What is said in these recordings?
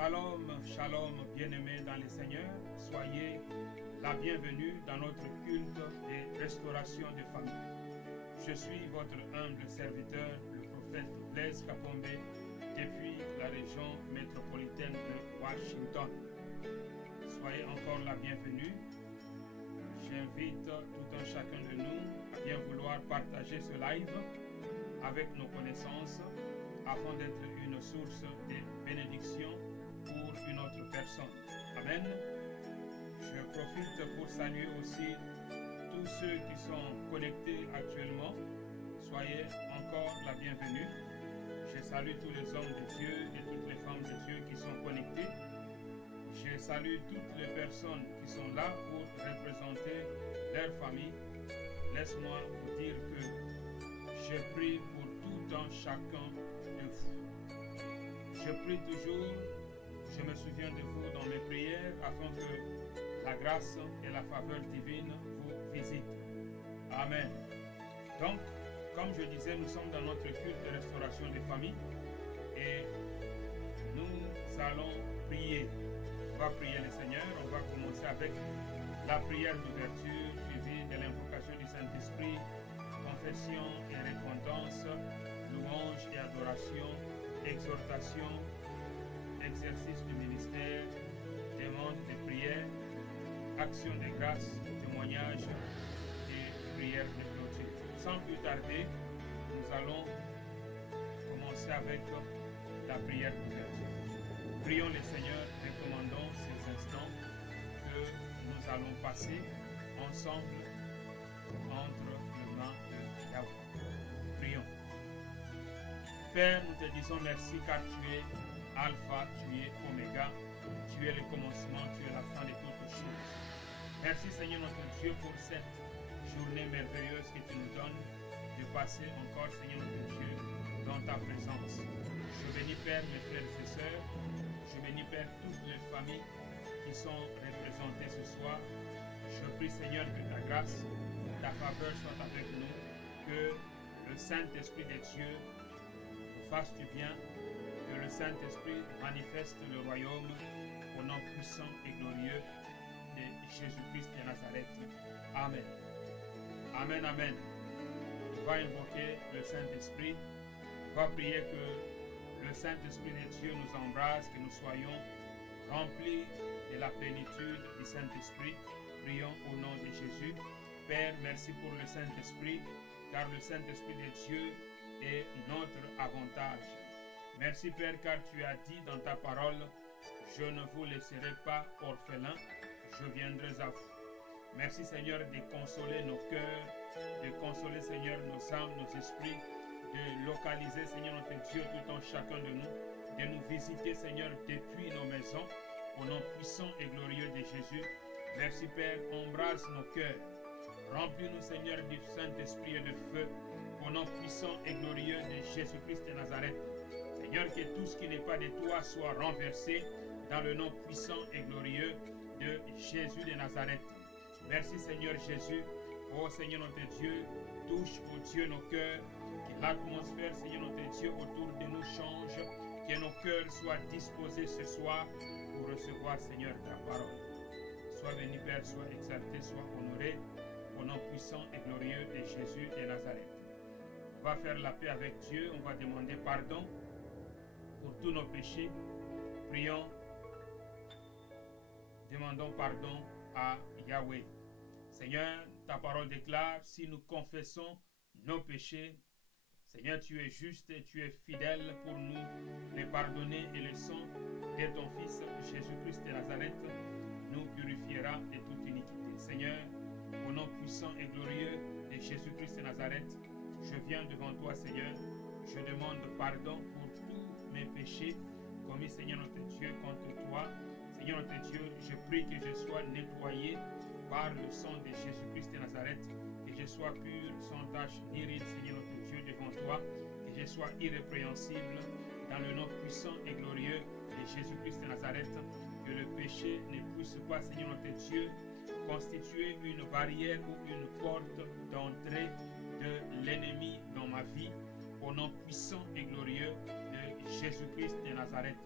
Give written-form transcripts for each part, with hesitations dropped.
Shalom, shalom, bien-aimés dans le Seigneur. Soyez la bienvenue dans notre culte de restauration de famille. Je suis votre humble serviteur, le prophète Blaise Kapombe, depuis la région métropolitaine de Washington. Soyez encore la bienvenue. J'invite tout un chacun de nous à bien vouloir partager ce live avec nos connaissances afin d'être une source de bénédiction pour une autre personne. Amen. Je profite pour saluer aussi tous ceux qui sont connectés actuellement. Soyez encore la bienvenue. Je salue tous les hommes de Dieu et toutes les femmes de Dieu qui sont connectés. Je salue toutes les personnes qui sont là pour représenter leur famille. Laisse-moi vous dire que je prie pour tout un chacun de vous. Je prie toujours, je me souviens de vous dans mes prières afin que la grâce et la faveur divine vous visitent. Amen. Donc, comme je disais, nous sommes dans notre culte de restauration des familles et nous allons prier. On va prier le Seigneur, on va commencer avec la prière d'ouverture suivie de l'invocation du Saint-Esprit, confession et repentance, louange et adoration, exhortation, exercice du ministère, demande de prière, action de grâce, témoignage et prière de clôture. Sans plus tarder, nous allons commencer avec la prière d'ouverture. Prions le Seigneur, recommandons ces instants que nous allons passer ensemble entre les mains de Yahweh. Prions. Père, nous te disons merci car tu es Alpha, tu es Oméga, tu es le commencement, tu es la fin de toutes choses. Merci Seigneur notre Dieu pour cette journée merveilleuse que tu nous donnes de passer encore Seigneur notre Dieu dans ta présence. Je bénis Père mes frères et sœurs, je bénis Père toutes les familles qui sont représentées ce soir. Je prie Seigneur que ta grâce, ta faveur soit avec nous, que le Saint-Esprit de Dieu nous fasse du bien, que le Saint-Esprit manifeste le royaume au nom puissant et glorieux de Jésus-Christ de Nazareth. Amen. Amen, amen. On va invoquer le Saint-Esprit. On va prier que le Saint-Esprit de Dieu nous embrasse, que nous soyons remplis de la plénitude du Saint-Esprit. Prions au nom de Jésus. Père, merci pour le Saint-Esprit, car le Saint-Esprit de Dieu est notre avantage. Merci Père, car tu as dit dans ta parole, je ne vous laisserai pas orphelins, je viendrai à vous. Merci Seigneur de consoler nos cœurs, de consoler Seigneur nos âmes, nos esprits, de localiser Seigneur notre Dieu tout en chacun de nous, de nous visiter Seigneur depuis nos maisons, au nom puissant et glorieux de Jésus. Merci Père, embrasse nos cœurs, remplis-nous Seigneur du Saint-Esprit et de feu, au nom puissant et glorieux de Jésus-Christ de Nazareth. Seigneur, que tout ce qui n'est pas de toi soit renversé dans le nom puissant et glorieux de Jésus de Nazareth. Merci Seigneur Jésus. Oh Seigneur notre Dieu, touche, oh Dieu, nos cœurs. Que l'atmosphère, Seigneur notre Dieu, autour de nous change. Que nos cœurs soient disposés ce soir pour recevoir, Seigneur, ta parole. Sois béni, Père, sois exalté, sois honoré. Au nom puissant et glorieux de Jésus de Nazareth. On va faire la paix avec Dieu. On va demander pardon pour tous nos péchés. Prions. Demandons pardon à Yahweh. Seigneur, ta parole déclare, si nous confessons nos péchés, Seigneur, tu es juste et tu es fidèle pour nous les pardonner, et le sang de ton Fils Jésus-Christ de Nazareth nous purifiera de toute iniquité. Seigneur, au nom puissant et glorieux de Jésus-Christ de Nazareth, je viens devant toi, Seigneur. Je demande pardon pour tous mes péchés commis, Seigneur notre Dieu, contre toi. Seigneur notre Dieu, je prie que je sois nettoyé par le sang de Jésus-Christ de Nazareth, que je sois pur, sans tache ni ride, Seigneur notre Dieu, devant toi, que je sois irrépréhensible dans le nom puissant et glorieux de Jésus-Christ de Nazareth, que le péché ne puisse pas, Seigneur notre Dieu, constituer une barrière ou une porte d'entrée de l'ennemi dans ma vie, au nom puissant et glorieux de Jésus-Christ de Nazareth.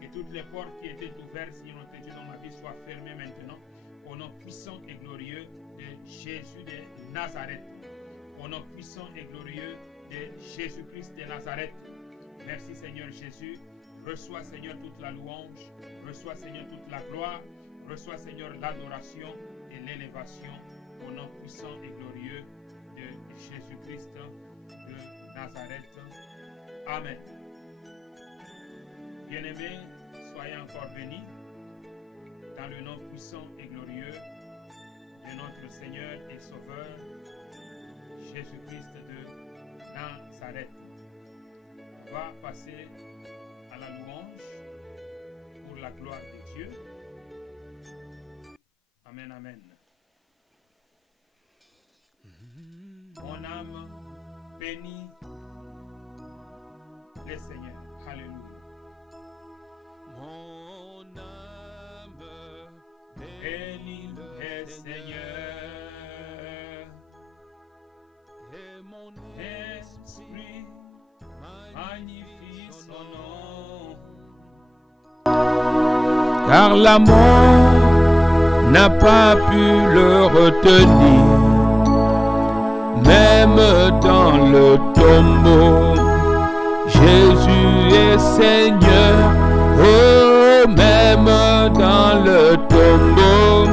Que toutes les portes qui étaient ouvertes, Seigneur notre Dieu, dans ma vie soient fermées maintenant. Au nom puissant et glorieux de Jésus de Nazareth. Au nom puissant et glorieux de Jésus-Christ de Nazareth. Merci Seigneur Jésus. Reçois Seigneur toute la louange. Reçois Seigneur toute la gloire. Reçois Seigneur l'adoration et l'élévation. Au nom puissant et glorieux de Jésus-Christ de Nazareth. Amen. Bien-aimés, soyez encore bénis dans le nom puissant et glorieux de notre Seigneur et Sauveur, Jésus-Christ de Nazareth. On va passer à la louange pour la gloire de Dieu. Amen, amen. Mon âme bénit le Seigneur. Alléluia. Mon âme Bénis le Seigneur. et mon Esprit magnifie son nom. car la mort n'a pas pu le retenir, même dans le tombeau. Jésus est Seigneur, oh, même dans le tombeau.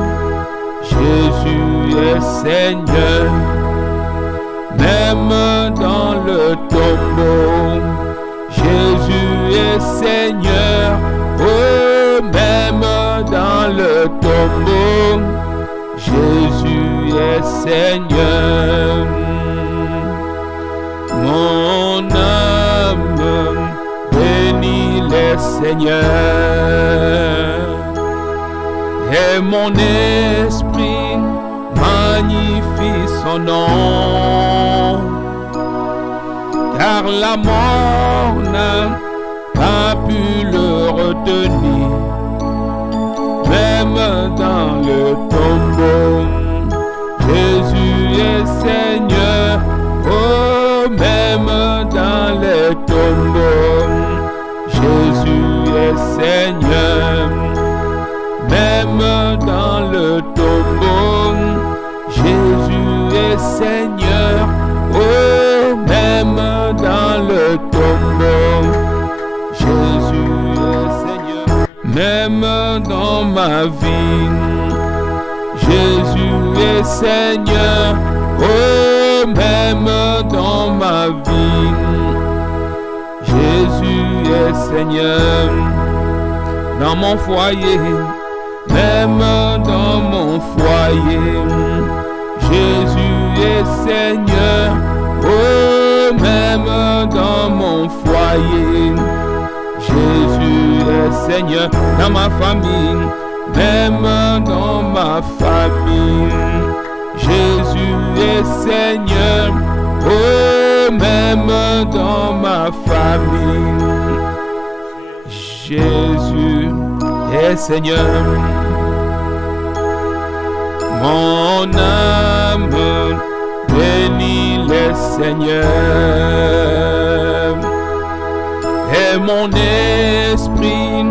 Jésus est Seigneur, même dans le tombeau. Jésus est Seigneur, oh, même dans le tombeau. Jésus est Seigneur. Mon âme bénit le Seigneur, et mon esprit magnifie son nom, car la mort n'a pas pu le retenir, même dans le tombeau. Jésus est Seigneur, oh, même dans le tombeau. Jésus est Seigneur, même dans le tombeau. Jésus est Seigneur, oh, même dans le tombeau. Jésus est Seigneur, même dans ma vie. Jésus est Seigneur, oh, même dans ma vie. Jésus est Seigneur dans mon foyer, même dans mon foyer. Jésus est Seigneur, oh, même dans mon foyer. Jésus est Seigneur dans ma famille, même dans ma famille. Jésus est Seigneur, oh, même dans ma famille. Jésus est Seigneur. Mon âme bénit le Seigneur, et mon esprit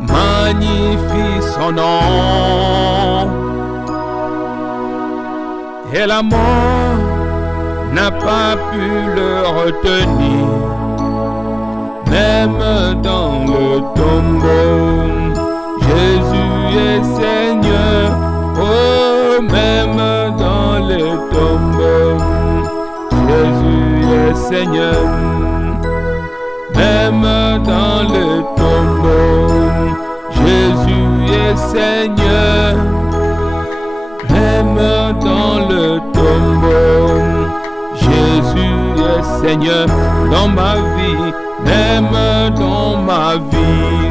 magnifie son nom. Et la mort n'a pas pu le retenir, même dans le tombeau. Jésus est Seigneur, oh, même dans le tombeau. Jésus est Seigneur, même dans le tombeau. Jésus est Seigneur, même dans le tombeau. Jésus est Seigneur dans ma vie, même dans ma vie.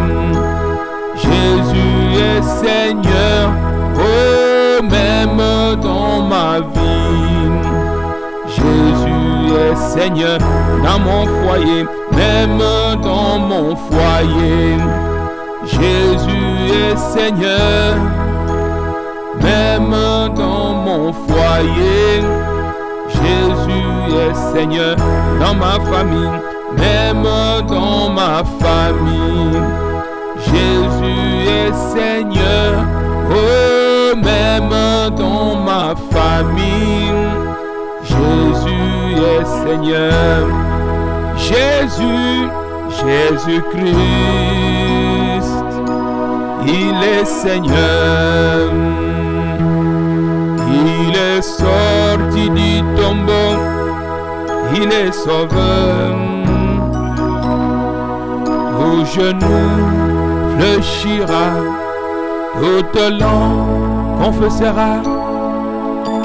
Jésus est Seigneur, oh, même dans ma vie. Jésus est Seigneur dans mon foyer, même dans mon foyer. Jésus est Seigneur, même dans mon foyer. Jésus est Seigneur dans ma famille, même dans ma famille. Jésus est Seigneur, oh, même dans ma famille. Jésus est Seigneur, Jésus-Christ, il est Seigneur. Il est sorti du tombeau, il est sauveur. Au genou fléchira, toute langue confessera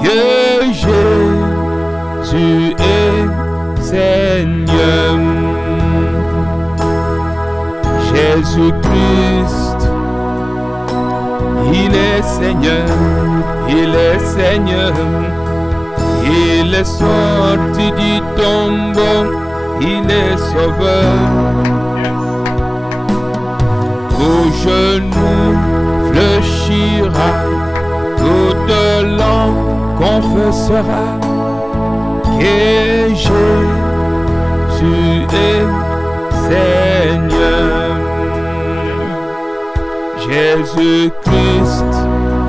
que Jésus est Seigneur. Jésus-Christ, il est Seigneur, il est Seigneur. Il est sorti du tombeau, il est sauveur. Au genou fléchira, toute langue confessera que Jésus est Seigneur. Jésus-Christ,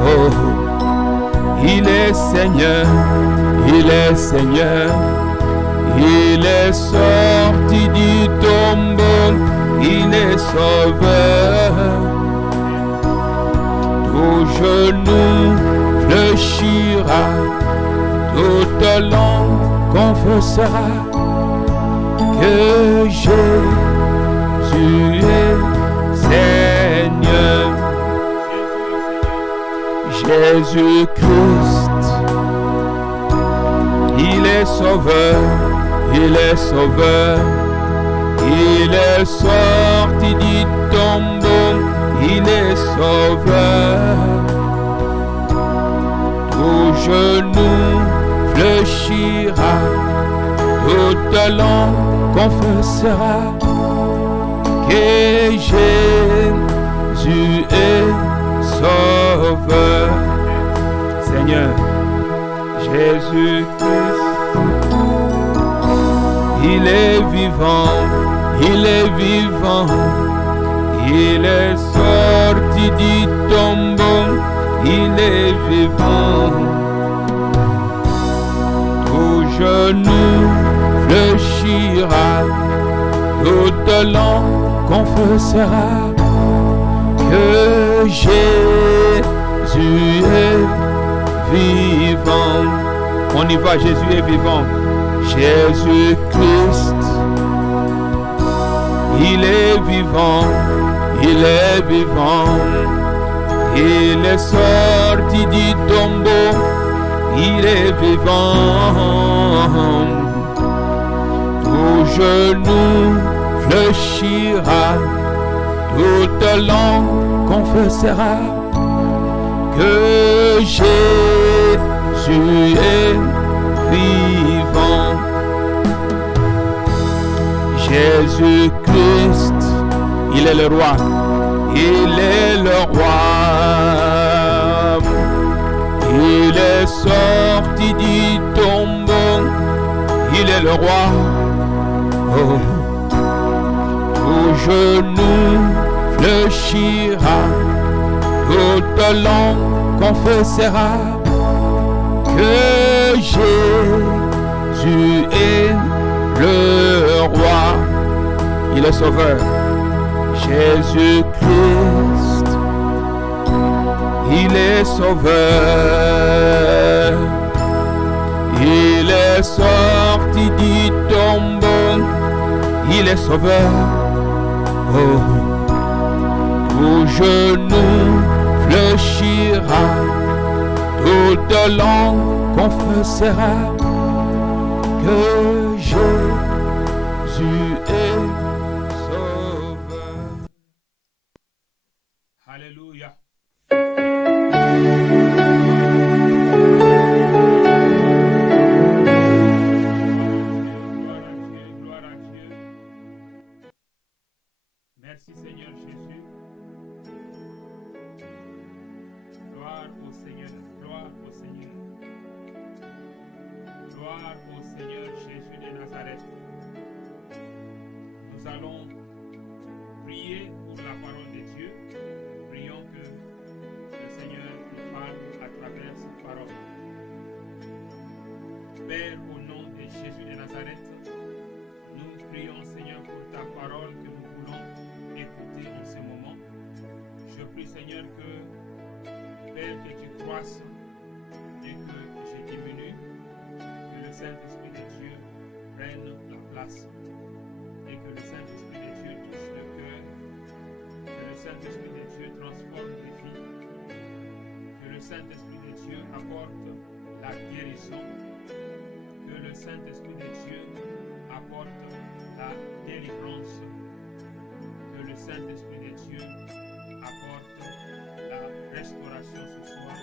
oh, il est Seigneur, il est Seigneur. Il est sorti du tombeau, il est sauveur. Tout genou fléchira, toute langue confessera que Jésus est Seigneur. Jésus-Christ, il est sauveur, il est sauveur. Il est sorti du tombeau, il est sauveur. Tout genou fléchira, toute langue confessera que Jésus est sauveur. Seigneur, Jésus-Christ, il est vivant, il est vivant. Il est sorti du tombeau, il est vivant. Tout genou fléchira, toute langue confessera que Jésus est vivant. On y va, Jésus est vivant. Jésus-Christ, il est vivant, il est vivant. Il est sorti du tombeau, il est vivant. Tout genou fléchira, toute langue confessera que Jésus est vivant. Jésus-Christ, il est le roi, il est le roi. Il est sorti du tombeau, il est le roi. Oh. Tout genou fléchira, toute langue confessera que Jésus est le roi. Il est sauveur. Jésus-Christ, il est sauveur. Il est sorti du tombeau, il est sauveur. Oh. Tout genou fléchira, toute langue confessera que Jésus est sauveur. Alléluia. Gloire à Dieu. Merci Seigneur Jésus. Gloire au Seigneur. Gloire au Seigneur. Gloire au Seigneur Jésus de Nazareth. Nous allons prier pour la parole de Dieu. travers sa parole. Père, au nom de Jésus de Nazareth, nous prions, Seigneur, pour ta parole que nous voulons écouter en ce moment. Je prie, Seigneur, que, Père, que tu croisses et que je diminue, que le Saint-Esprit de Dieu prenne la place et que le Saint-Esprit de Dieu touche le cœur, que le Saint-Esprit de Dieu transforme les vies, que le Saint-Esprit de Dieu apporte la guérison, que le Saint-Esprit de Dieu apporte la délivrance, que le Saint-Esprit de Dieu apporte la restauration ce soir,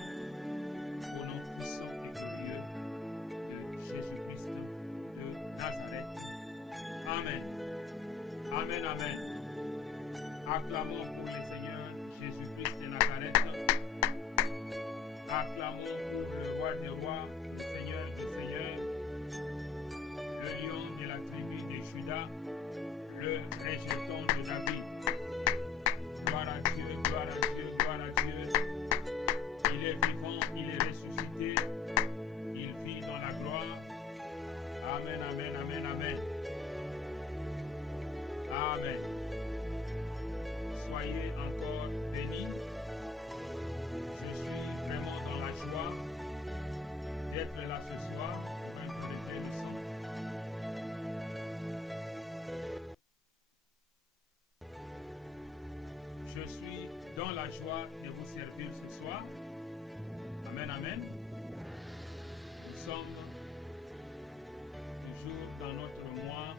au nom puissant et glorieux de Jésus-Christ de Nazareth. Amen. Amen, amen. Acclamons pour le Seigneur Jésus-Christ de Nazareth. Acclamons pour le roi des rois, le Seigneur des seigneurs, le lion de la tribu de Juda, le rejeton de David. Gloire à Dieu, gloire à Dieu, gloire à Dieu. Il est vivant, il est ressuscité, il vit dans la gloire. Amen, amen, amen, amen. Amen. Soyez encore bénis. Je suis vraiment dans la joie d'être là ce soir pour interpréter le son. Je suis dans la joie de vous servir ce soir. Amen, amen. Nous sommes toujours dans notre mois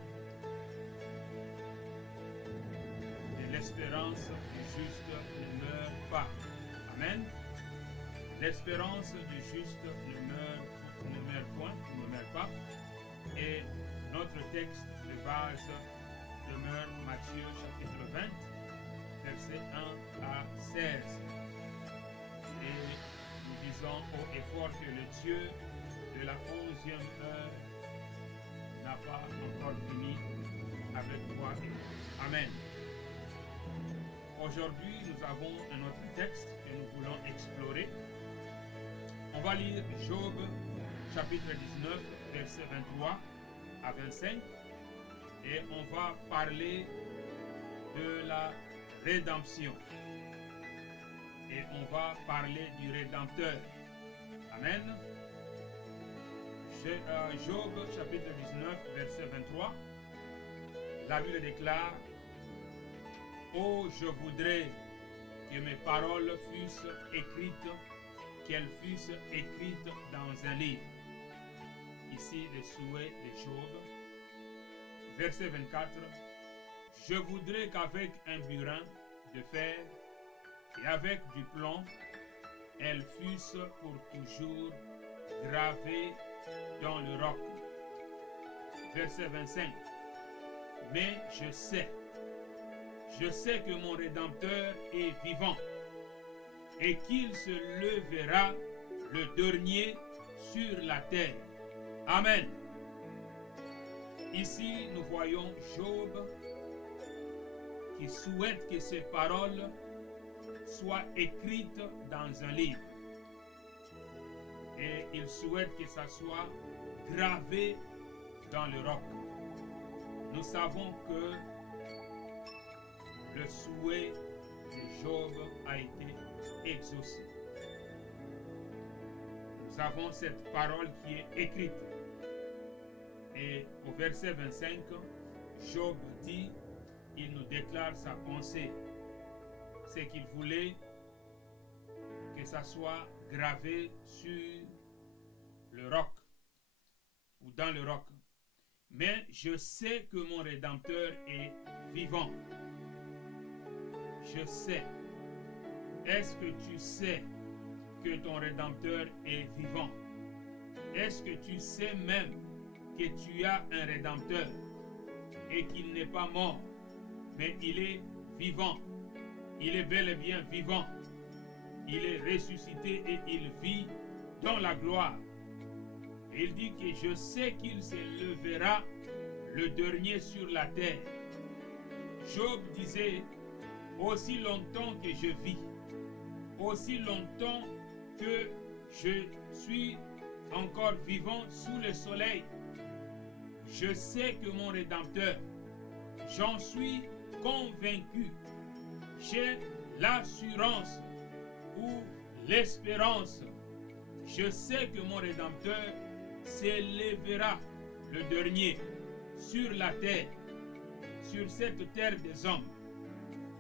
de l'espérance du juste ne meurt pas. Amen. L'espérance du juste ne meurt point, ne meurt pas. Et notre texte de base demeure Matthieu chapitre 20, versets 1 à 16. Et nous disons haut et fort que le Dieu de la 11e heure n'a pas encore fini avec toi et moi. Amen. Aujourd'hui, nous avons un autre texte que nous voulons explorer. On va lire Job, chapitre 19, versets 23 à 25. Et on va parler de la rédemption. Et on va parler du Rédempteur. Amen. Job, chapitre 19, verset 23. La Bible déclare: Oh, je voudrais que mes paroles fussent écrites, qu'elles fussent écrites dans un livre. Ici, le souhait de Job. Verset 24. Je voudrais qu'avec un burin de fer et avec du plomb, elles fussent pour toujours gravées dans le roc. Verset 25. Mais je sais que mon Rédempteur est vivant et qu'il se lèvera le dernier sur la terre. Amen. Ici, nous voyons Job qui souhaite que ses paroles soient écrites dans un livre. Et il souhaite que ça soit gravé dans le roc. Nous savons que le souhait de Job a été exaucé. Nous avons cette parole qui est écrite. Et au verset 25, Job dit, il nous déclare sa pensée. C'est qu'il voulait que ça soit gravé sur le roc ou dans le roc. Mais je sais que mon Rédempteur est vivant. Je sais. Est-ce que tu sais que ton Rédempteur est vivant? Est-ce que tu sais même que tu as un Rédempteur et qu'il n'est pas mort, mais il est vivant? Il est bel et bien vivant. Il est ressuscité et il vit dans la gloire. Et il dit que je sais qu'il se lèvera le dernier sur la terre. Job disait, aussi longtemps que je vis, aussi longtemps que je suis encore vivant sous le soleil. Je sais que mon Rédempteur, j'en suis convaincu. J'ai l'assurance ou l'espérance. Je sais que mon Rédempteur s'élèvera le dernier sur la terre, sur cette terre des hommes.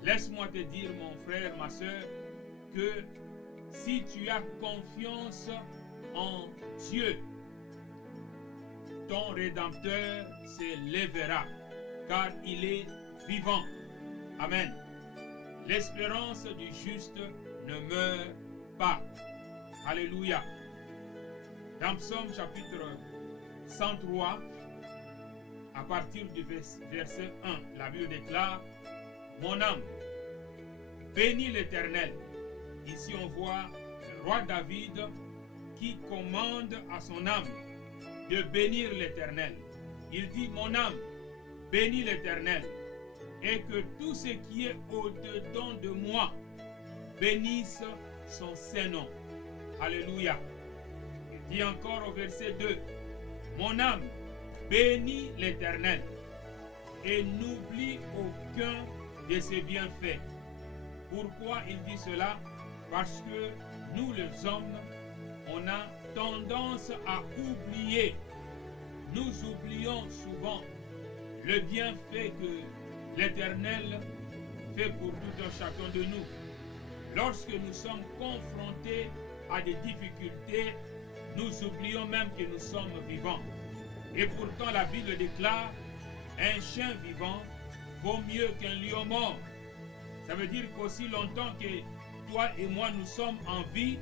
Laisse-moi te dire, mon frère, ma soeur, que si tu as confiance en Dieu, ton Rédempteur s'élèvera, car il est vivant. Amen. L'espérance du juste ne meurt pas. Alléluia. Dans Psaume chapitre 103, à partir du verset 1, la Bible déclare: mon âme, bénis l'Éternel. Ici on voit le roi David qui commande à son âme de bénir l'Éternel. Il dit: mon âme, bénis l'Éternel, et que tout ce qui est au-dedans de moi bénisse son Saint-Nom. Alléluia. Il dit encore au verset 2, mon âme, bénis l'Éternel, et n'oublie aucun de ses bienfaits. Pourquoi il dit cela? Parce que nous les hommes, on a tendance à oublier. Nous oublions souvent le bienfait que l'Éternel fait pour tout un chacun de nous. Lorsque nous sommes confrontés à des difficultés, nous oublions même que nous sommes vivants. Et pourtant la Bible déclare: un chien vivant vaut mieux qu'un lion mort. Ça veut dire qu'aussi longtemps que toi et moi nous sommes en vie,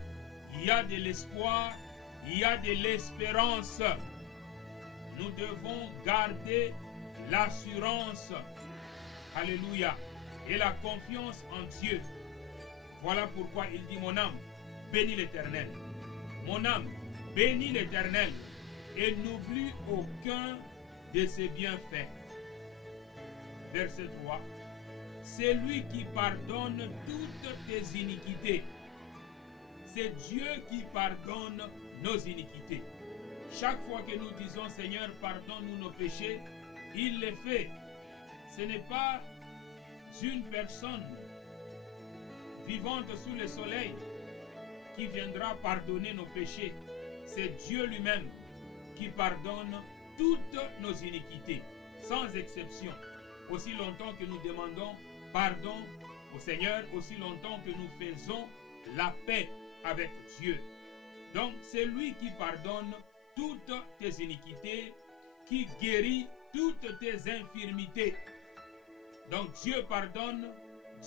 il y a de l'espoir, il y a de l'espérance. Nous devons garder l'assurance, alléluia, et la confiance en Dieu. Voilà pourquoi il dit: mon âme, bénis l'Éternel. Mon âme, bénis l'Éternel, et n'oublie aucun de ses bienfaits. Verset 3. C'est lui qui pardonne toutes tes iniquités. C'est Dieu qui pardonne nos iniquités. Chaque fois que nous disons: Seigneur, pardonne-nous nos péchés, il les fait. Ce n'est pas une personne vivante sous le soleil qui viendra pardonner nos péchés. C'est Dieu lui-même qui pardonne toutes nos iniquités, sans exception. Aussi longtemps que nous demandons pardon au Seigneur, aussi longtemps que nous faisons la paix avec Dieu. Donc c'est lui qui pardonne toutes tes iniquités, qui guérit toutes tes infirmités. Donc Dieu pardonne,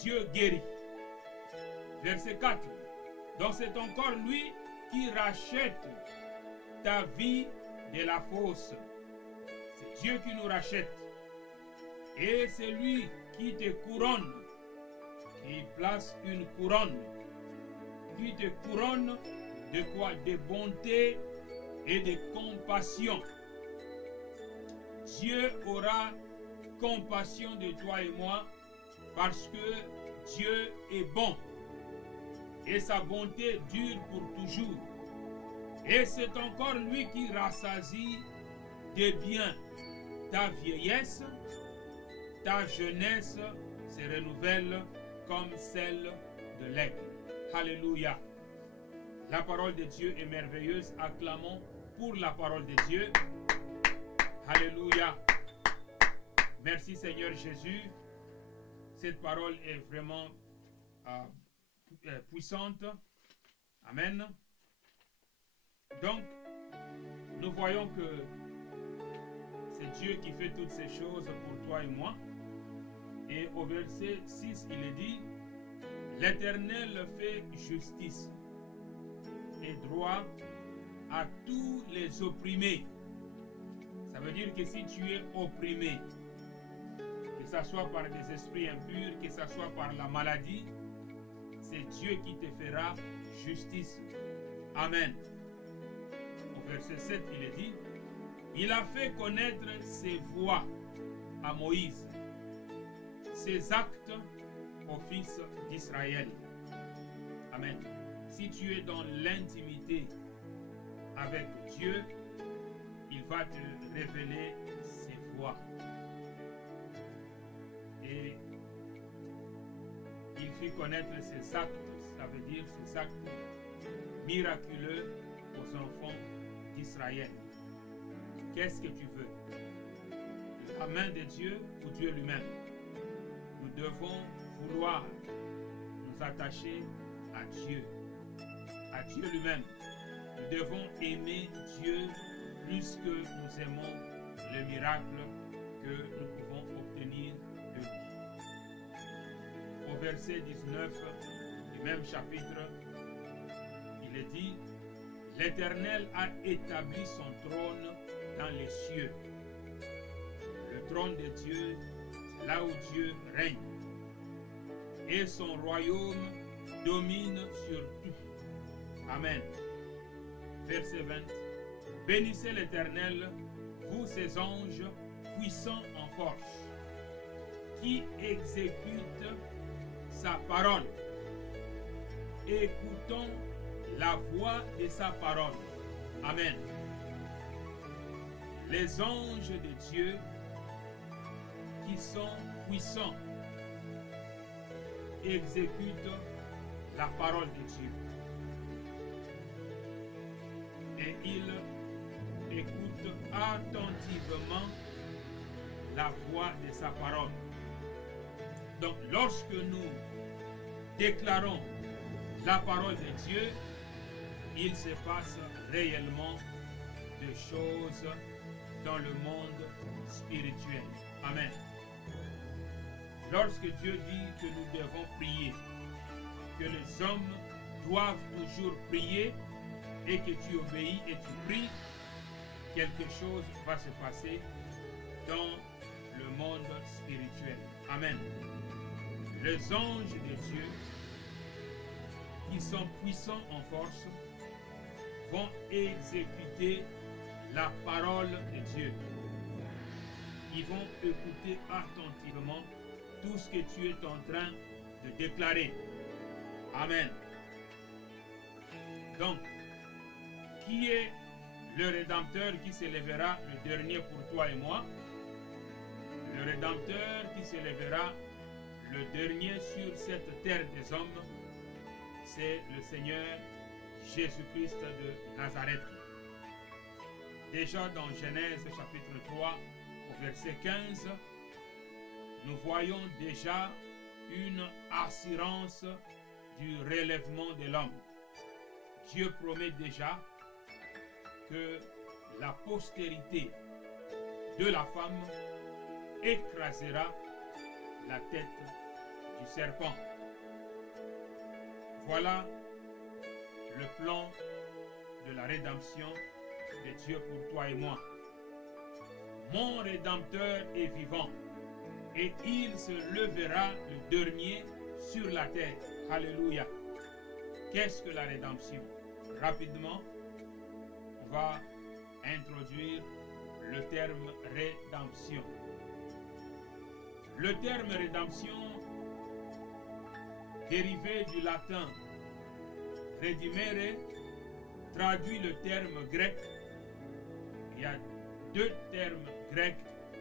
Dieu guérit. Verset 4. Donc c'est encore lui qui rachète ta vie de la fosse. C'est Dieu qui nous rachète. Et c'est lui qui te couronne, qui place une couronne, qui te couronne de quoi? De bonté et de compassion. Dieu aura compassion de toi et moi parce que Dieu est bon et sa bonté dure pour toujours. Et c'est encore lui qui rassasie de bien ta vieillesse. Ta jeunesse se renouvelle comme celle de l'aigle. Alléluia. La parole de Dieu est merveilleuse. Acclamons pour la parole de Dieu. Alléluia. Merci Seigneur Jésus. Cette parole est vraiment puissante. Amen. Donc, nous voyons que c'est Dieu qui fait toutes ces choses pour toi et moi. Et au verset 6, il est dit: l'Éternel fait justice et droit à tous les opprimés. Ça veut dire que si tu es opprimé, que ce soit par des esprits impurs, que ce soit par la maladie, c'est Dieu qui te fera justice. Amen. Au verset 7, il est dit: il a fait connaître ses voies à Moïse, ses actes au fils d'Israël. Amen. Si tu es dans l'intimité avec Dieu, il va te révéler ses voies. Et il fit connaître ses actes, ça veut dire ses actes miraculeux aux enfants d'Israël. Qu'est-ce que tu veux? La main de Dieu ou Dieu lui-même? Nous devons vouloir nous attacher à Dieu lui-même. Nous devons aimer Dieu plus que nous aimons le miracle que nous pouvons obtenir de lui. Au verset 19 du même chapitre, il est dit: l'Éternel a établi son trône dans les cieux. Le trône de Dieu, c'est là où Dieu règne. Et son royaume domine sur tout. Amen. Verset 20. Bénissez l'Éternel, vous ses anges puissants en force, qui exécutent sa parole. Écoutons la voix de sa parole. Amen. Les anges de Dieu qui sont puissants exécutent la parole de Dieu. Et ils écoutent attentivement la voix de sa parole. Donc, lorsque nous déclarons la parole de Dieu, il se passe réellement des choses dans le monde spirituel. Amen. Lorsque Dieu dit que nous devons prier, que les hommes doivent toujours prier, et que tu obéis et tu pries, quelque chose va se passer dans le monde spirituel. Amen. Les anges de Dieu, qui sont puissants en force, vont exécuter la parole de Dieu. Ils vont écouter attentivement tout ce que tu es en train de déclarer. Amen. Donc, qui est le Rédempteur qui s'élèvera le dernier pour toi et moi? Le Rédempteur qui s'élèvera le dernier sur cette terre des hommes, c'est le Seigneur Jésus-Christ de Nazareth. Déjà dans Genèse chapitre 3 au verset 15, nous voyons déjà une assurance du relèvement de l'homme. Dieu promet déjà que la postérité de la femme écrasera la tête du serpent. Voilà le plan de la rédemption de Dieu pour toi et moi. Mon Rédempteur est vivant et il se lèvera le dernier sur la terre. Alléluia. Qu'est-ce que la rédemption? Rapidement, on va introduire le terme rédemption. Le terme rédemption, dérivé du latin redimere, traduit le terme grec. Il y a deux termes grecs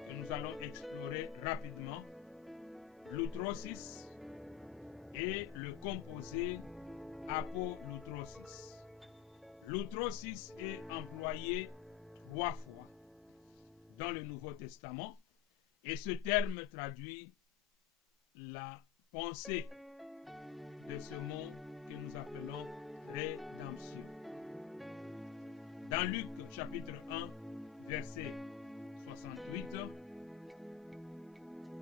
que nous allons explorer rapidement: l'outrosis et le composé apolutrosis. L'outrosis est employé 3 fois dans le Nouveau Testament et ce terme traduit la pensée de ce mot que nous appelons rédemption. Dans Luc chapitre 1, verset 68,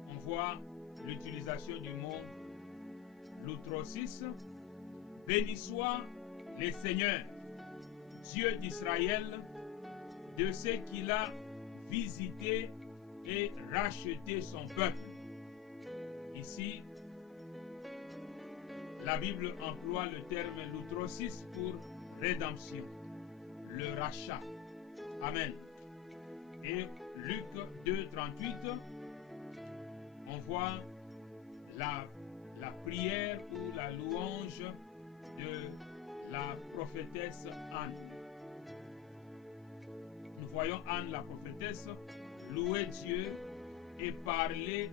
on voit l'utilisation du mot l'outrosis. Béni soit le Seigneur, Dieu d'Israël, de ce qu'il a visité et racheté son peuple. Ici, la Bible emploie le terme l'outrosis pour rédemption, le rachat. Amen. Et Luc 2, 38, on voit la prière ou la louange de la prophétesse Anne. Nous voyons Anne, la prophétesse, louer Dieu et parler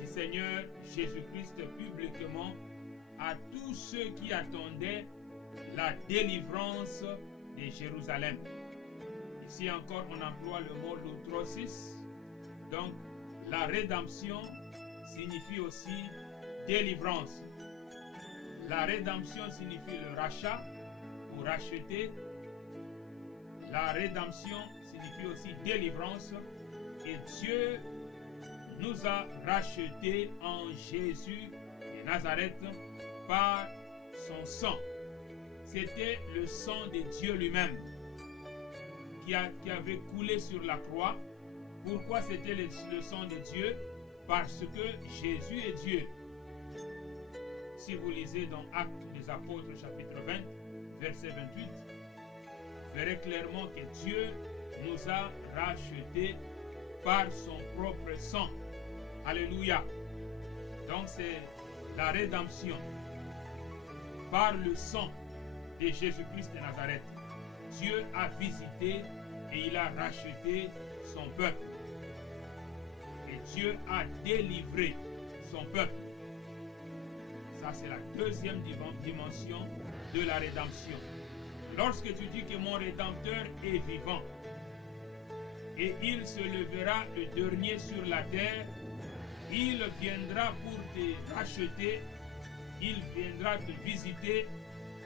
du Seigneur Jésus-Christ publiquement à tous ceux qui attendaient la délivrance de Jérusalem. Ici encore, on emploie le mot loutrosis. Donc, la rédemption signifie aussi délivrance. La rédemption signifie le rachat ou racheter. La rédemption signifie aussi délivrance. Et Dieu nous a rachetés en Jésus de Nazareth par son sang. C'était le sang de Dieu lui-même qui avait coulé sur la croix. Pourquoi c'était le sang de Dieu? Parce que Jésus est Dieu. Si vous lisez dans Actes des Apôtres chapitre 20, verset 28, vous verrez clairement que Dieu nous a rachetés par son propre sang. Alléluia. Donc c'est la rédemption par le sang de Jésus-Christ de Nazareth. Dieu a visité et il a racheté son peuple. Et Dieu a délivré son peuple. Ça, c'est la deuxième dimension de la rédemption. Lorsque tu dis que mon Rédempteur est vivant et il se lèvera le dernier sur la terre, il viendra pour te racheter, il viendra te visiter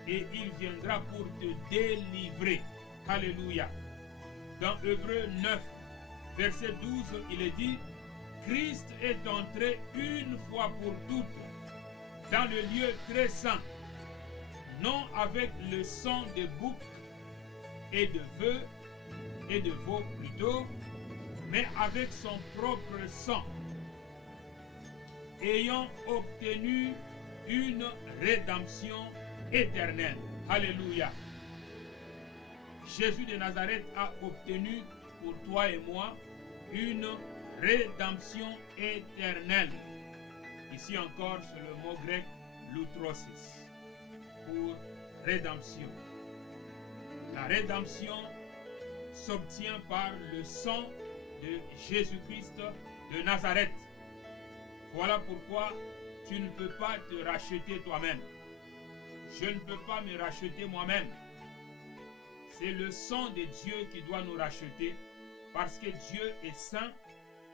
et il viendra pour te délivrer. Alléluia. Dans Hébreux 9, verset 12, il est dit, Christ est entré une fois pour toutes dans le lieu très saint, non avec le sang de boucs et de veaux plutôt, mais avec son propre sang, ayant obtenu une rédemption éternelle. Alléluia. Jésus de Nazareth a obtenu pour toi et moi une rédemption éternelle. Ici encore, c'est le mot grec loutrosis pour rédemption. La rédemption s'obtient par le sang de Jésus-Christ de Nazareth. Voilà pourquoi tu ne peux pas te racheter toi-même. Je ne peux pas me racheter moi-même. C'est le sang de Dieu qui doit nous racheter parce que Dieu est saint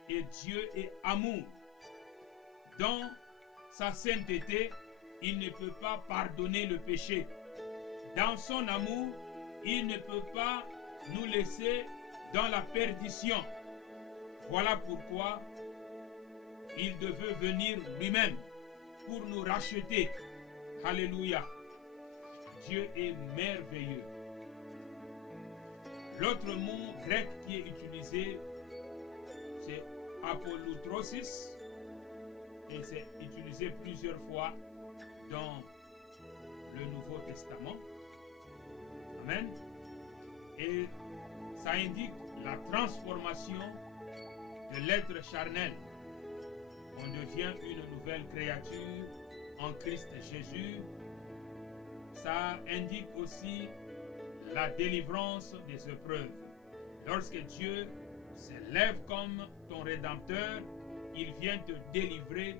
et Dieu est amour. Dans sa sainteté, il ne peut pas pardonner le péché. Dans son amour, il ne peut pas nous laisser dans la perdition. Voilà pourquoi il devait venir lui-même pour nous racheter. Alléluia. Dieu est merveilleux. L'autre mot grec qui est utilisé, c'est apolloutrosis. Et c'est utilisé plusieurs fois dans le Nouveau Testament. Amen. Et ça indique la transformation de l'être charnel. On devient une nouvelle créature en Christ Jésus. Ça indique aussi la délivrance des épreuves. Lorsque Dieu se lève comme ton Rédempteur, il vient te délivrer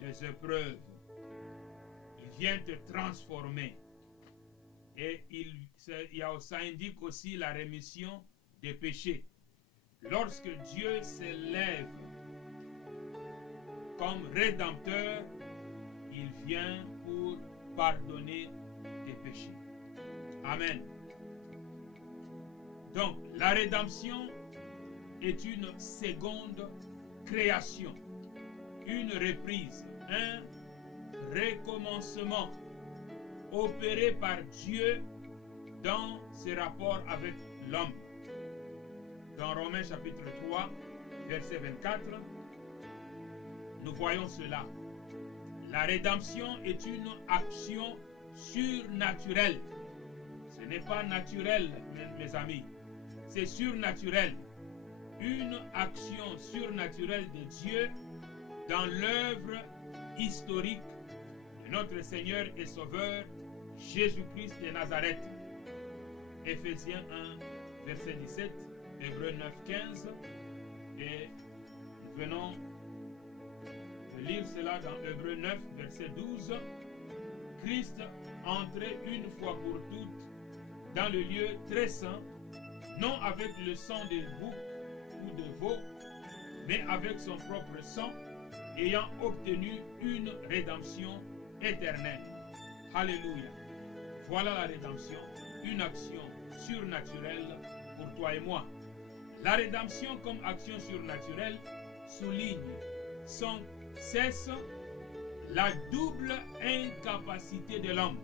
des épreuves. Il vient te transformer. Et ça indique aussi la rémission des péchés. Lorsque Dieu se lève comme Rédempteur, il vient pour pardonner tes péchés. Amen. Donc, la rédemption est une seconde création, une reprise, un recommencement opéré par Dieu dans ses rapports avec l'homme. Dans Romains chapitre 3, verset 24, nous voyons cela. La rédemption est une action surnaturelle. Ce n'est pas naturel, mes amis. C'est surnaturel. Une action surnaturelle de Dieu dans l'œuvre historique de notre Seigneur et Sauveur Jésus-Christ de Nazareth. Éphésiens 1, verset 17, Hébreux 9, 15. Et nous venons de lire cela dans Hébreux 9, verset 12. Christ entrait une fois pour toutes dans le lieu très saint, non avec le sang de bouc ou de veau, mais avec son propre sang, ayant obtenu une rédemption éternelle. Alléluia. Voilà la rédemption, une action surnaturelle pour toi et moi. La rédemption comme action surnaturelle souligne sans cesse la double incapacité de l'homme.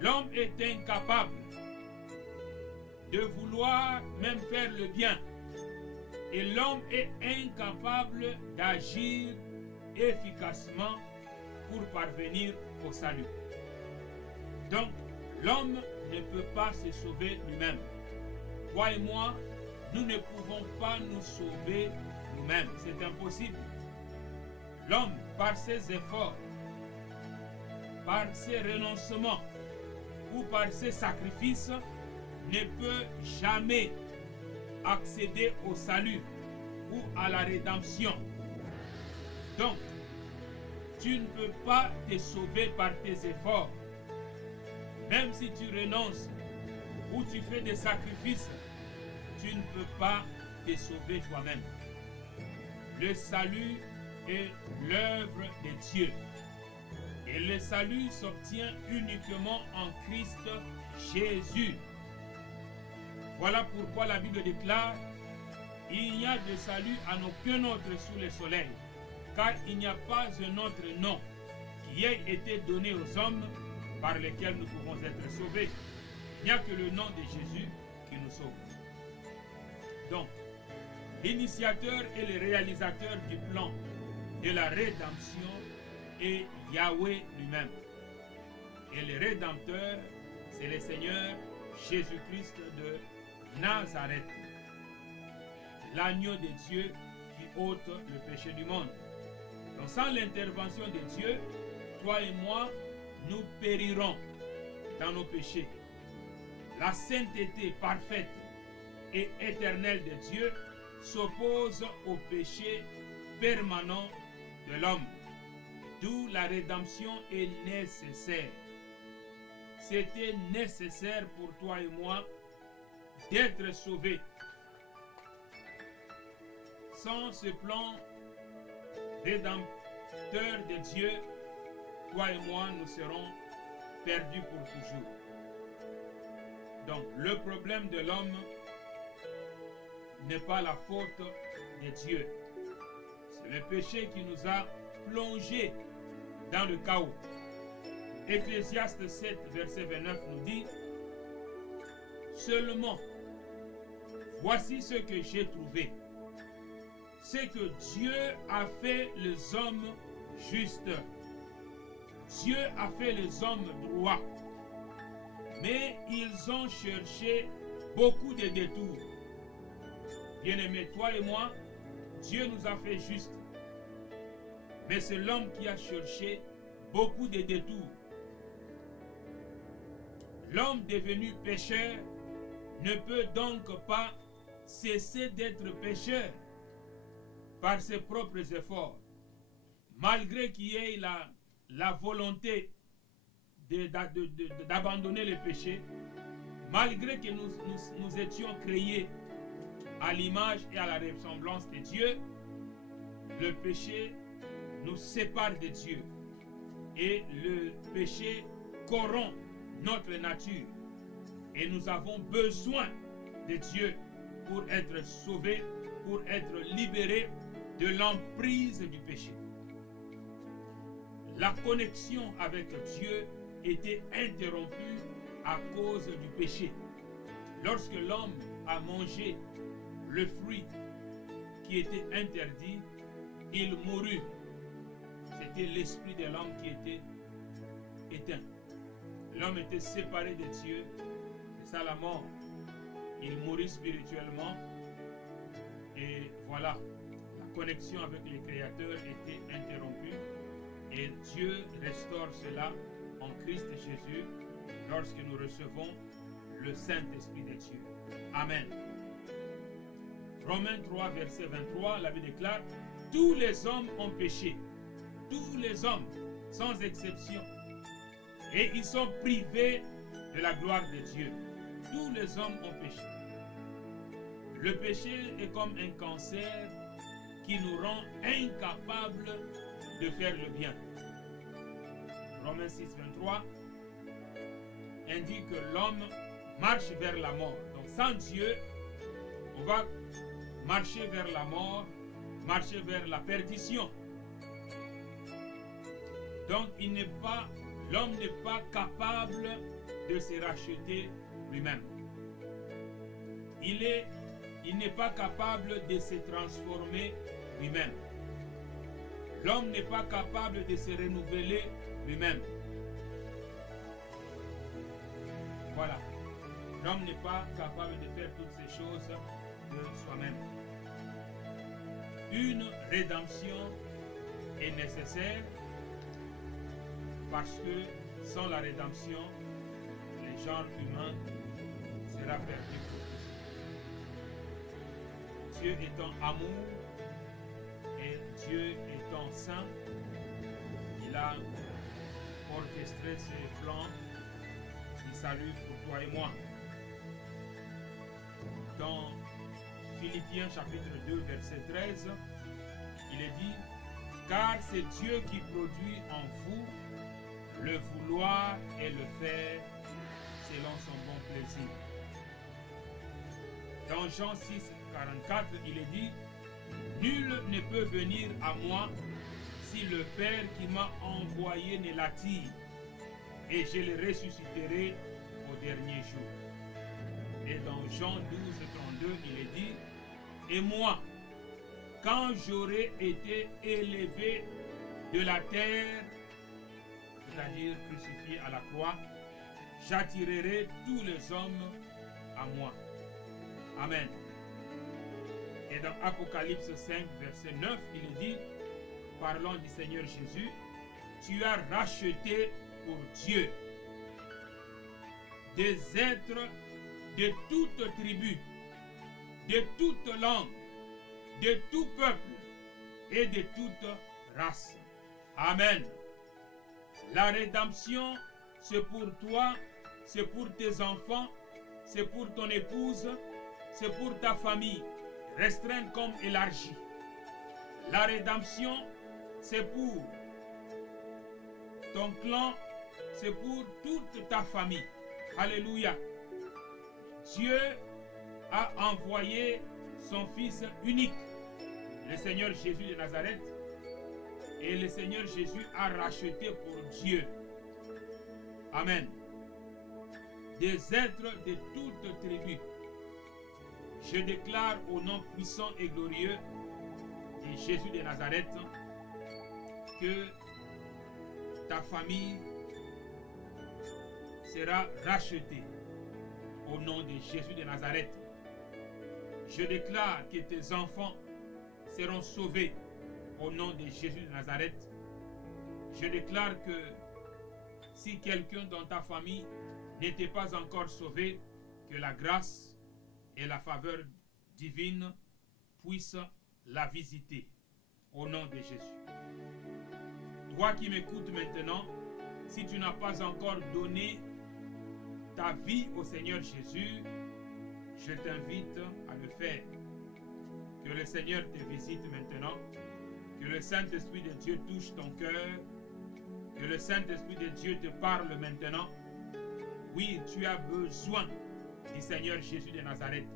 L'homme est incapable de vouloir même faire le bien. Et l'homme est incapable d'agir efficacement pour parvenir au salut. Donc, l'homme ne peut pas se sauver lui-même. Toi et moi, nous ne pouvons pas nous sauver nous-mêmes. C'est impossible. L'homme, par ses efforts, par ses renoncements ou par ses sacrifices, ne peut jamais accéder au salut ou à la rédemption. Donc, tu ne peux pas te sauver par tes efforts. Même si tu renonces ou tu fais des sacrifices, tu ne peux pas te sauver toi-même. Le salut est l'œuvre de Dieu. Et le salut s'obtient uniquement en Christ Jésus. Voilà pourquoi la Bible déclare: il n'y a de salut en aucun autre sous le soleil, car il n'y a pas un autre nom qui ait été donné aux hommes par lesquels nous pouvons être sauvés. Il n'y a que le nom de Jésus qui nous sauve. Donc, l'initiateur et le réalisateur du plan de la rédemption est Yahweh lui-même. Et le Rédempteur, c'est le Seigneur Jésus-Christ de Nazareth, l'agneau de Dieu qui ôte le péché du monde. Donc sans l'intervention de Dieu, toi et moi, nous périrons dans nos péchés. La sainteté parfaite et éternelle de Dieu s'oppose au péché permanent de l'homme. D'où la rédemption est nécessaire. C'était nécessaire pour toi et moi d'être sauvés. Sans ce plan rédempteur de Dieu, toi et moi, nous serons perdus pour toujours. Donc, le problème de l'homme n'est pas la faute de Dieu. C'est le péché qui nous a plongés dans le chaos. Ecclésiaste 7, verset 29 nous dit: seulement, voici ce que j'ai trouvé. C'est que Dieu a fait les hommes justes. Dieu a fait les hommes droits. Mais ils ont cherché beaucoup de détours. Bien-aimés, toi et moi, Dieu nous a fait justes. Mais c'est l'homme qui a cherché beaucoup de détours. L'homme devenu pécheur ne peut donc pas cesser d'être pécheur par ses propres efforts. Malgré qu'il y ait la volonté d'abandonner le péché, malgré que nous étions créés à l'image et à la ressemblance de Dieu, le péché nous sépare de Dieu. Et le péché corrompt notre nature. Et nous avons besoin de Dieu pour être sauvés, pour être libérés de l'emprise du péché. La connexion avec Dieu était interrompue à cause du péché. Lorsque l'homme a mangé le fruit qui était interdit, il mourut. C'était l'esprit de l'homme qui était éteint. L'homme était séparé de Dieu, c'est ça la mort. Il mourut spirituellement et voilà, la connexion avec le Créateur était interrompue et Dieu restaure cela en Christ Jésus lorsque nous recevons le Saint-Esprit de Dieu. Amen. Romains 3, verset 23, la Bible déclare, tous les hommes ont péché. Tous les hommes, sans exception. Et ils sont privés de la gloire de Dieu. Tous les hommes ont péché. Le péché est comme un cancer qui nous rend incapables de faire le bien. Romains 6, 23 indique que l'homme marche vers la mort. Donc sans Dieu, on va marcher vers la mort, marcher vers la perdition. Donc l'homme n'est pas capable de se racheter lui-même. Il n'est pas capable de se transformer lui-même. L'homme n'est pas capable de se renouveler lui-même. Voilà. L'homme n'est pas capable de faire toutes ces choses de soi-même. Une rédemption est nécessaire parce que sans la rédemption, le genre humain sera perdu. Dieu étant amour et Dieu étant saint, il a orchestré ses plans qui saluent pour toi et moi. Dans Philippiens chapitre 2 verset 13, il est dit, car c'est Dieu qui produit en vous le vouloir et le faire selon son bon plaisir. Dans Jean 6, 44, il est dit, nul ne peut venir à moi si le Père qui m'a envoyé ne l'attire, et je le ressusciterai au dernier jour. Et dans Jean 12, 32, il est dit, et moi, quand j'aurai été élevé de la terre, c'est-à-dire crucifié à la croix, j'attirerai tous les hommes à moi. Amen. Et dans Apocalypse 5, verset 9, il est dit, parlant du Seigneur Jésus, tu as racheté pour Dieu des êtres de toute tribu, de toute langue, de tout peuple et de toute race. Amen. La rédemption, c'est pour toi, c'est pour tes enfants, c'est pour ton épouse, c'est pour ta famille, restreinte comme élargie. La rédemption, c'est pour ton clan, c'est pour toute ta famille. Alléluia. Dieu a envoyé son Fils unique, le Seigneur Jésus de Nazareth, et le Seigneur Jésus a racheté pour Dieu. Amen. Des êtres de toute tribu. Je déclare au nom puissant et glorieux de Jésus de Nazareth que ta famille sera rachetée au nom de Jésus de Nazareth. Je déclare que tes enfants seront sauvés au nom de Jésus de Nazareth. Je déclare que si quelqu'un dans ta famille n'était pas encore sauvé, que la grâce et la faveur divine puissent la visiter au nom de Jésus. Toi qui m'écoutes maintenant, si tu n'as pas encore donné ta vie au Seigneur Jésus, je t'invite à le faire. Que le Seigneur te visite maintenant, que le Saint-Esprit de Dieu touche ton cœur, que le Saint-Esprit de Dieu te parle maintenant. Oui, tu as besoin du Seigneur Jésus de Nazareth.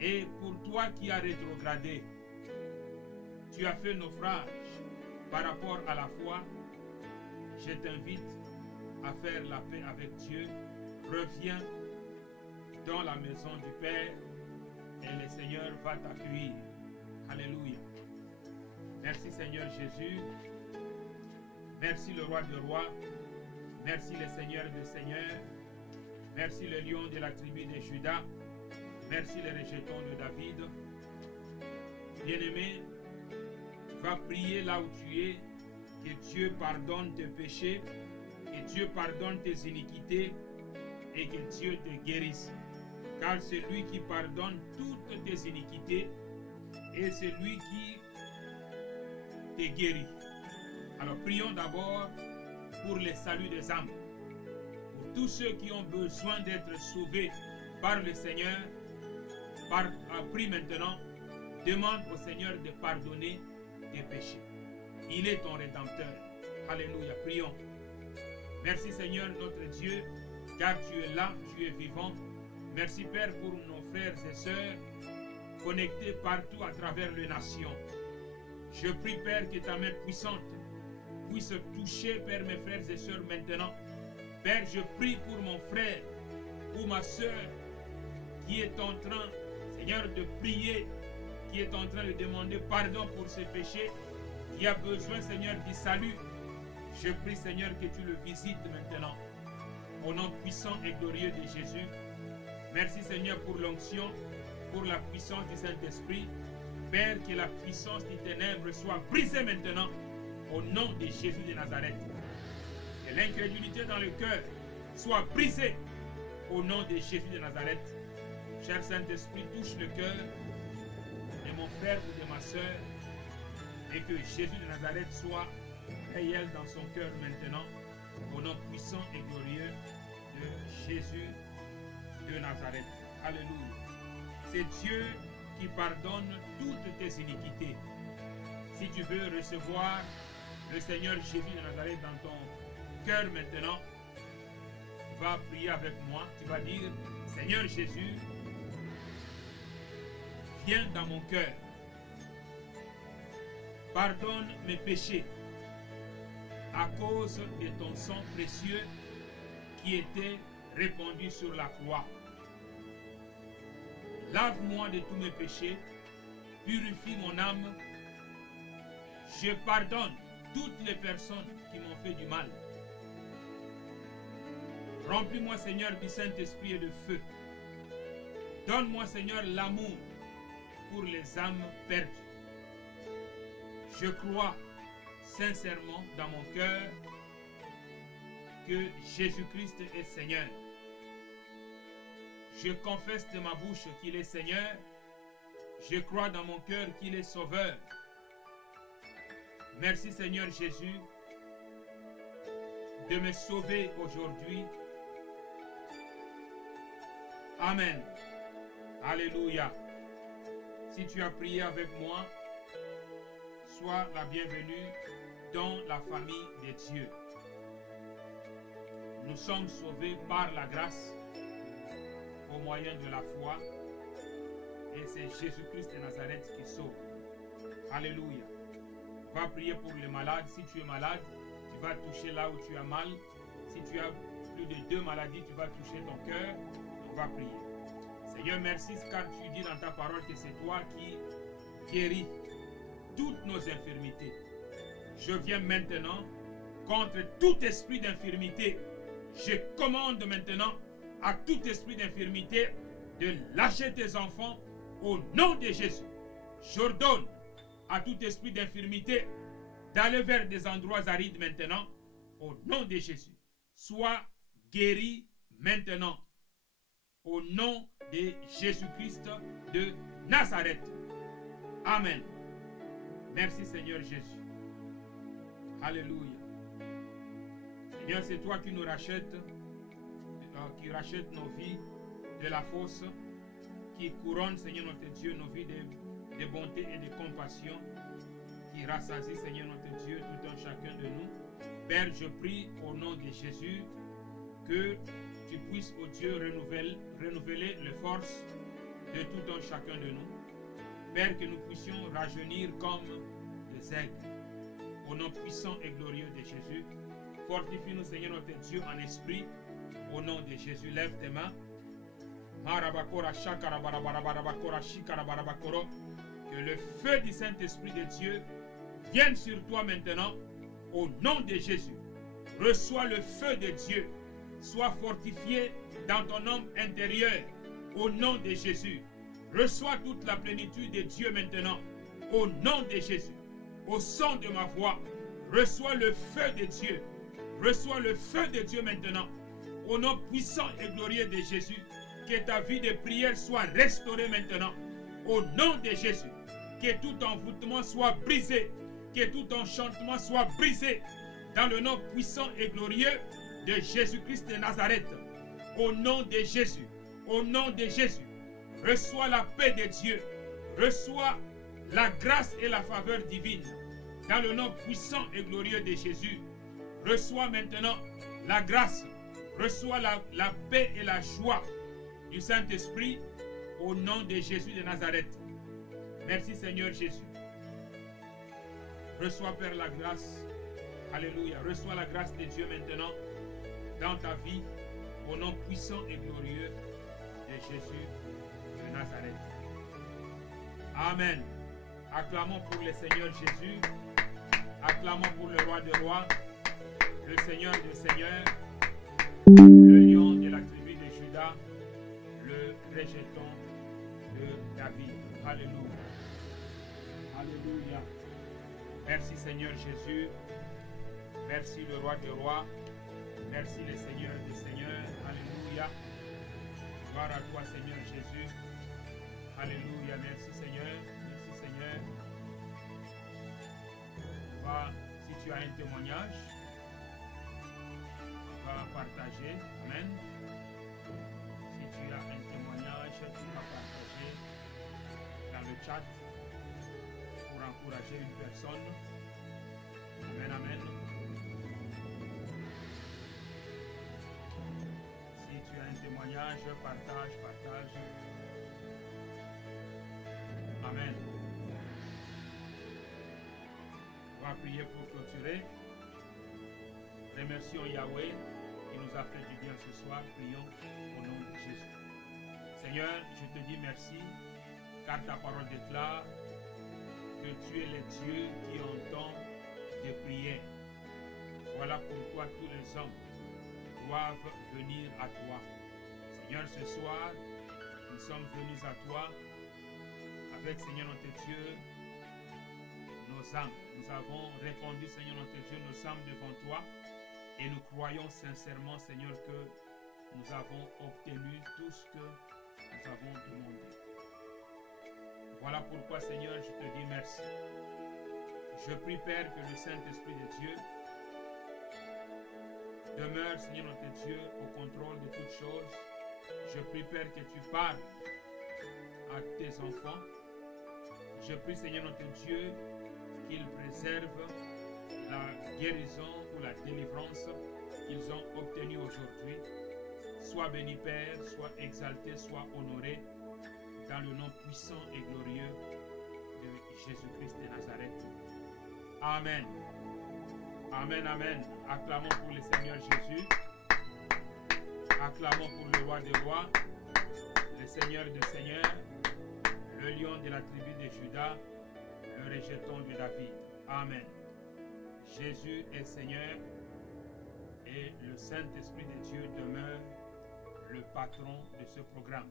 Et pour toi qui as rétrogradé, tu as fait naufrage par rapport à la foi, je t'invite à faire la paix avec Dieu. Reviens dans la maison du Père et le Seigneur va t'accueillir. Alléluia. Merci Seigneur Jésus. Merci le Roi des Rois. Merci le Seigneur des Seigneurs. Merci le lion de la tribu de Juda. Merci le rejeton de David. Bien-aimé, tu vas prier là où tu es. Que Dieu pardonne tes péchés. Que Dieu pardonne tes iniquités et que Dieu te guérisse. Car c'est lui qui pardonne toutes tes iniquités et c'est lui qui te guérit. Alors prions d'abord pour le salut des âmes. Pour tous ceux qui ont besoin d'être sauvés par le Seigneur, prie maintenant, demande au Seigneur de pardonner tes péchés. Il est ton Rédempteur. Alléluia, prions. Merci Seigneur notre Dieu, car tu es là, tu es vivant. Merci Père pour nos frères et sœurs connectés partout à travers les nations. Je prie Père que ta main puissante puisse toucher Père mes frères et sœurs maintenant. Père, je prie pour mon frère ou ma sœur qui est en train, Seigneur, de prier, qui est en train de demander pardon pour ses péchés, qui a besoin Seigneur du salut. Je prie Seigneur que tu le visites maintenant. Au nom puissant et glorieux de Jésus. Merci Seigneur pour l'onction, pour la puissance du Saint-Esprit. Père, que la puissance des ténèbres soit brisée maintenant au nom de Jésus de Nazareth. Que l'incrédulité dans le cœur soit brisée au nom de Jésus de Nazareth. Cher Saint-Esprit, touche le cœur de mon frère ou de ma soeur et que Jésus de Nazareth soit réel dans son cœur maintenant au nom puissant et glorieux de Jésus de Nazareth. Alléluia. C'est Dieu qui pardonne toutes tes iniquités. Si tu veux recevoir le Seigneur Jésus de Nazareth dans ton cœur maintenant, tu vas prier avec moi. Tu vas dire, Seigneur Jésus, viens dans mon cœur. Pardonne mes péchés à cause de ton sang précieux qui était répandu sur la croix. Lave-moi de tous mes péchés, purifie mon âme. Je pardonne toutes les personnes qui m'ont fait du mal. Remplis-moi, Seigneur, du Saint-Esprit et de feu. Donne-moi, Seigneur, l'amour pour les âmes perdues. Je crois sincèrement dans mon cœur que Jésus-Christ est Seigneur. Je confesse de ma bouche qu'il est Seigneur. Je crois dans mon cœur qu'il est Sauveur. Merci Seigneur Jésus de me sauver aujourd'hui. Amen. Alléluia. Si tu as prié avec moi, sois la bienvenue dans la famille de Dieu. Nous sommes sauvés par la grâce au moyen de la foi et c'est Jésus-Christ de Nazareth qui sauve. Alléluia. Va prier pour les malades. Si tu es malade, tu vas toucher là où tu as mal. Si tu as plus de 2 maladies, tu vas toucher ton cœur. On va prier. Seigneur, merci car tu dis dans ta parole que c'est toi qui guéris toutes nos infirmités. Je viens maintenant contre tout esprit d'infirmité. Je commande maintenant à tout esprit d'infirmité de lâcher tes enfants au nom de Jésus. J'ordonne à tout esprit d'infirmité d'aller vers des endroits arides maintenant au nom de Jésus. Sois guéri maintenant au nom de Jésus-Christ de Nazareth. Amen. Merci Seigneur Jésus. Alléluia. Seigneur, c'est toi qui nous rachètes, qui rachète nos vies de la fosse, qui couronne, Seigneur notre Dieu, nos vies de bonté et de compassion, qui rassasie, Seigneur notre Dieu, tout un chacun de nous. Père, je prie au nom de Jésus que tu puisses, ô Dieu, renouveler les forces de tout un chacun de nous. Père, que nous puissions rajeunir comme des aigles. Au nom puissant et glorieux de Jésus, fortifie-nous, Seigneur notre Dieu, en esprit. Au nom de Jésus, lève tes mains. Que le feu du Saint-Esprit de Dieu vienne sur toi maintenant. Au nom de Jésus, reçois le feu de Dieu. Sois fortifié dans ton homme intérieur. Au nom de Jésus, reçois toute la plénitude de Dieu maintenant. Au nom de Jésus, au son de ma voix, reçois le feu de Dieu. Reçois le feu de Dieu maintenant. Au nom puissant et glorieux de Jésus, que ta vie de prière soit restaurée maintenant. Au nom de Jésus, que tout envoûtement soit brisé, que tout enchantement soit brisé. Dans le nom puissant et glorieux de Jésus-Christ de Nazareth. Au nom de Jésus, au nom de Jésus, reçois la paix de Dieu. Reçois la grâce et la faveur divine. Dans le nom puissant et glorieux de Jésus, reçois maintenant la grâce. Reçois la paix et la joie du Saint-Esprit au nom de Jésus de Nazareth. Merci Seigneur Jésus. Reçois Père la grâce. Alléluia. Reçois la grâce de Dieu maintenant dans ta vie au nom puissant et glorieux de Jésus de Nazareth. Amen. Acclamons pour le Seigneur Jésus. Acclamons pour le roi des rois, le Seigneur des seigneurs, le lion de la tribu de Juda, le rejeton de David. Alléluia. Alléluia. Merci Seigneur Jésus. Merci le roi des rois. Merci le Seigneur des seigneurs. Alléluia. Gloire à toi Seigneur Jésus. Alléluia. Merci Seigneur. Merci Seigneur. Si tu as un témoignage, tu vas partager. Amen. Si tu as un témoignage, tu vas partager dans le chat pour encourager une personne. Amen, amen. Si tu as un témoignage, partage. Amen. On va prier pour clôturer. Remercions Yahweh qui nous a fait du bien ce soir. Prions au nom de Jésus. Seigneur, je te dis merci car ta parole déclare que tu es le Dieu qui entend des prières. Voilà pourquoi tous les hommes doivent venir à toi. Seigneur, ce soir, nous sommes venus à toi avec, Seigneur notre Dieu, nos âmes. Nous avons répondu, Seigneur notre Dieu, nos âmes devant toi et nous croyons sincèrement, Seigneur, que nous avons obtenu tout ce que nous avons demandé. Voilà pourquoi, Seigneur, je te dis merci. Je prie, Père, que le Saint-Esprit de Dieu demeure, Seigneur notre Dieu, au contrôle de toutes choses. Je prie, Père, que tu parles à tes enfants. Je prie, Seigneur notre Dieu, qu'il préserve la guérison ou la délivrance qu'ils ont obtenue aujourd'hui. Sois béni, Père, sois exalté, sois honoré dans le nom puissant et glorieux de Jésus-Christ de Nazareth. Amen. Amen, amen. Acclamons pour le Seigneur Jésus. Acclamons pour le roi des rois, le Seigneur des seigneurs, le lion de la tribu de Juda, le rejeton de David. Amen. Jésus est Seigneur et le Saint-Esprit de Dieu demeure le patron de ce programme.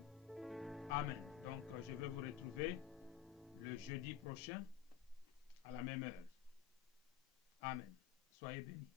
Amen. Donc, je vais vous retrouver le jeudi prochain à la même heure. Amen. Soyez bénis.